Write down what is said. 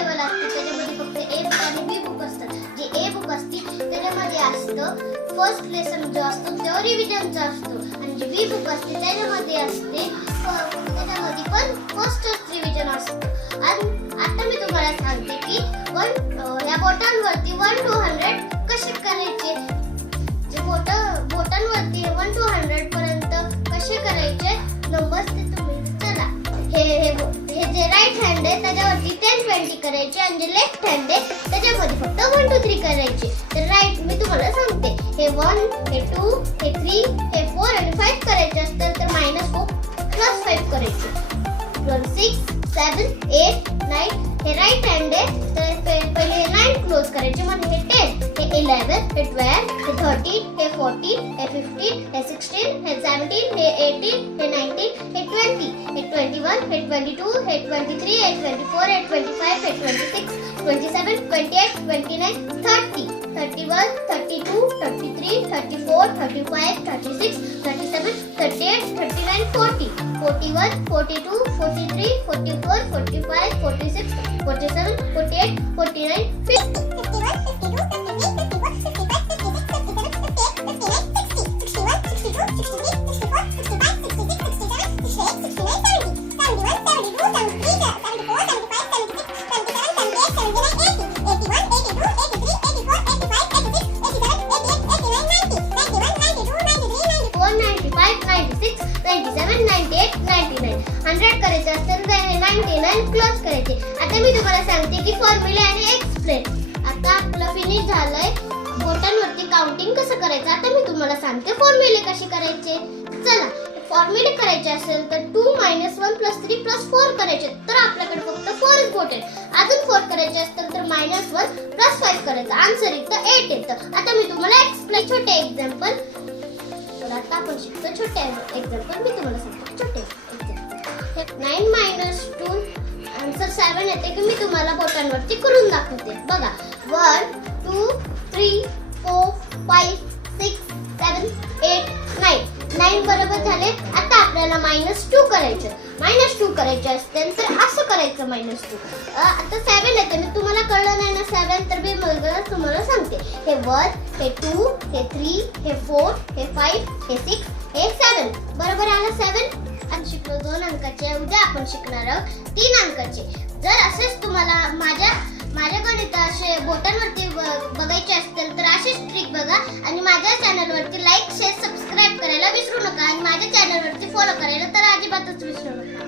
Level असते त्याच्यामध्ये फक्त ए बुक आणि बी बुक असतात. जे ए बुक असते त्याच्यामध्ये असतं फर्स्ट लेसन जो असतो तो रिव्हिजनचा असतो आणि जे बी बुक असते त्याच्यामध्ये असते त्याच्यामध्ये पण फर्स्ट रिव्हिजन असतं. आणि आता मी तुम्हाला सांगते की या बोटांवरती 1 to 100 कसे करायचे. जे बोटांवरती 1 to 100 पर्यंत कसे करायचे नंबर्स ते तुम्ही चला. हे जे राईट हँड आहे त्याच्यावरती 10 20 करायचे आणि जे लेफ्ट हँड आहे त्याच्यामध्ये फक्त 1 2 3 करायचे. तर राईट मी तुम्हाला सांगते. हे 1 हे 2 हे 3 हे 4 आणि 5 करायचे असतात तर -4 +5 करायचे. 6 7 8 9 हे राईट हँड आहे तर पहिले 9 क्लोज करायचे मग हे 10 हे 11 हे 12 हे 13 हे 14 हे 15 हे 16 हे 17 हे 18 हे 19 हे 20 हे 21 हे 22 हे 23 हे 24 हे 25 हे 26 27 28 29 30 31 32 33 34 35 36 37 38 39 40 41 42 43 44 45 46 47 48 49 50 51 52 53 54 55 56 57 58 59 60 61 62 63 64 65 66 67 68 69 70 71 72 73 74 75 76 77 78 79 80 81 82 83 84 85 86 87 88 89 90 195 96 97 98 99 100 करायचे असतील तर 99 क्लोज करायचे. आता मी तुम्हाला सांगते की फॉर्म्युला आणि एक्सप्लेन. आता आपलं फिनिश झालंय. बोटांवरती काउंटिंग कसं करायचं आता मी तुम्हाला सांगते. फॉर्म्युले कसे करायचे चला. फॉर्म्युले करायचे असेल तर 2 - 1 + 3 + 4 करायचे तर आपल्याकडे फक्त 4 बोट आहेत. अजून 4 करायचे असतील तर -1 + 5 करायचं. आन्सर येतं 8 येतं. आता मी तुम्हाला एक्सप्लेन छोटे एक्झाम्पल. तर आता आपण शिकतो छोटे एक्झाम्पल. मी तुम्हाला सांगते छोटे एक्झाम्पल. 9 - 2 आन्सर 7 येते की मी तुम्हाला बोटांवरती करून दाखवते. बघा 1 2 3 4 5 6 7 8 9 9 बरोबर झाले. आता आपल्याला -2 करायचे. -2 करायचे असतील तर असं करायचं -2. आता 7 येते. मी तुम्हाला कळलं नाही ना 7 तर मी तुम्हाला सांगते. हे 1 हे 2 हे 3 हे 4 हे 5 हे 6 हे 7 बरोबर आलं 7. आज शिकलो 2 अंकाचे. उद्या आपण शिकणार आहोत 3 अंकाचे. जर असेच तुम्हाला माझ्याकडे असे बोटांवरती बघायचे असतील तर असेच ट्रिक बघा आणि माझ्या चॅनलवरती लाईक शेअर सबस्क्राईब करायला विसरू नका आणि माझ्या चॅनलवरती फॉलो करायला तर अजिबातच विसरू नका.